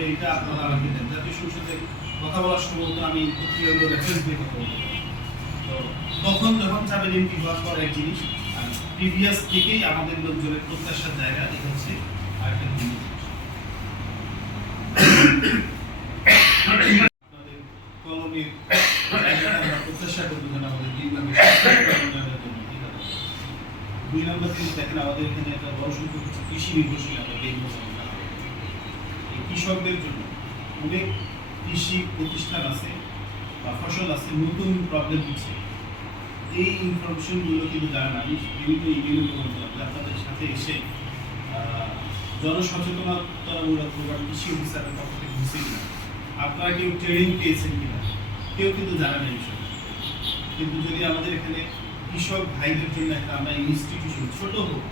তাহলে এটা আপনারা আমাকে দেন। জাতীয় সংসদে কথা বলার সময় তো আমি পত্রিকাগুলো রেফারেন্স দিয়ে কথা বলতে পারি। তো তখন যখন চাবেন এমপি হওয়ার পর এক জিনিস, আর প্রিভিয়াস থেকেই আমাদের লোকজনের প্রত্যাশার জায়গা এটা হচ্ছে আরেকটা জিনিস। আপনাদের কলমের জায়গাটা আমরা প্রত্যাশা করবো যেন আমাদের দিন নামে দুই নম্বর জিনিস দেখেন, আমাদের এখানে একটা বড় সংখ্যক হচ্ছে কৃষি নির্ভরশীল আমরা দেখবো। এই কৃষকদের জন্য অনেক কৃষি প্রতিষ্ঠান আছে বা ফসল আছে, নতুন প্রবলেম হচ্ছে। এই ইনফরমেশনগুলো কিন্তু যারা না বিভিন্ন ইমেল আপনাদের সাথে এসে জনসচেতনতামূলক প্রোগ্রাম কৃষি অফিসারের পক্ষ থেকে হচ্ছে কিনা, আপনারা কেউ ট্রেনিং পেয়েছেন কিনা, কেউ কিন্তু জানা নেই বিষয়। কিন্তু যদি আমাদের এখানে কৃষক ভাইদের জন্য একটা আমরা ইনস্টিটিউশন, ছোট হোক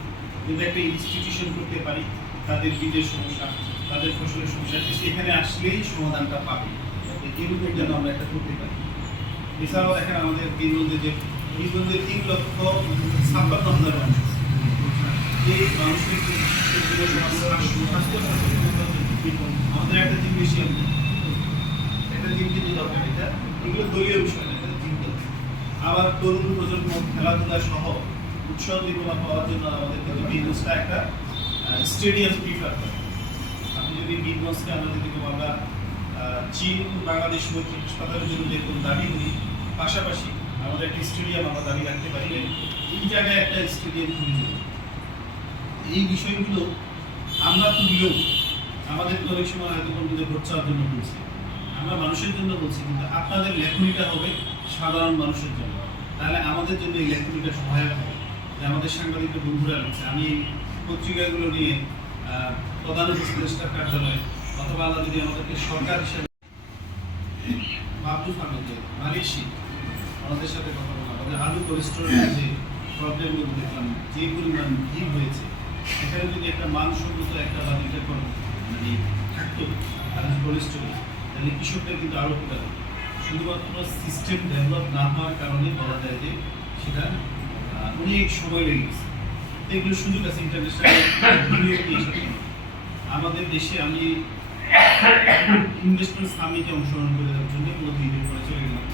যদি একটা ইনস্টিটিউশন করতে পারি, তাদের বীজের সমস্যা, তাদের ফসলের সমস্যা এখানে আসলেই সমাধানটা পাবে, এরকম যেন আমরা একটা করতে পারি। এছাড়াও দেখেন আমাদের বীরগঞ্জে 3,56,000 মানুষ, এই মানুষের আমাদের একটা জিমনেশিয়াম, একটা জিম কিন্তু দরকার। এটা এগুলো দলীয় বিষয় না, এটা জিম দরকার। আবার তরুণ প্রজন্ম খেলাধুলা সহ উৎসাহ দীপনা পাওয়ার জন্য আমাদের কিন্তু বীরগঞ্জটা একটা স্টেডিয়াম প্রিফার করে। আপনি যদি বীরগঞ্জকে আমরা যদি আমরা চীন বাংলাদেশ মৈত্রী হাসপাতালের জন্য যেরকম দাবি করি, পাশাপাশি আমাদের একটা স্টেডিয়াম আমরা দাবি রাখতে পারি, এই জায়গায় একটা স্টেডিয়াম খুঁজে। এই বিষয়গুলো আমরা তুললেও আমাদের অনেক সময় হয়তো কর্মীদের ভোট চাওয়ার জন্য বলছি, আমরা মানুষের জন্য বলছি, কিন্তু আপনাদের লেখনীটা হবে সাধারণ মানুষের জন্য। তাহলে আমাদের জন্য এই লেখনীটা সহায়ক হবে যে আমাদের সাংবাদিক বন্ধুরা লিখছে। আমি এই পত্রিকাগুলো নিয়ে প্রধান উপদেষ্টার কার্যালয় অথবা আল্লাহ যদি আমাদেরকে সরকার হিসেবে বাবলু ফার্মের মালিক শীত আমাদের সাথে কথা বলা, আমাদের আলু কোলেস্টেরলের যে প্রবলেমগুলো দেখলাম, যে পরিমাণ ভিড় হয়েছে, সেখানে যদি একটা মানসম্মত একটা বা দুইটা মানে থাকতো আলু কোলেস্টেরল, তাহলে কৃষকদের কিন্তু আরও উপকার হবে। শুধুমাত্র সিস্টেম ডেভেলপ না হওয়ার কারণে বলা যায় যে সেটা অনেক সময় লেগে গেছে। এগুলো সুযোগ আছে ইন্টারন্যাশনাল। আমাদের দেশে আমি ইনভেস্টমেন্ট সামিটে অংশগ্রহণ করে যাওয়ার জন্য 2 দিন পরে চলে গেলাম।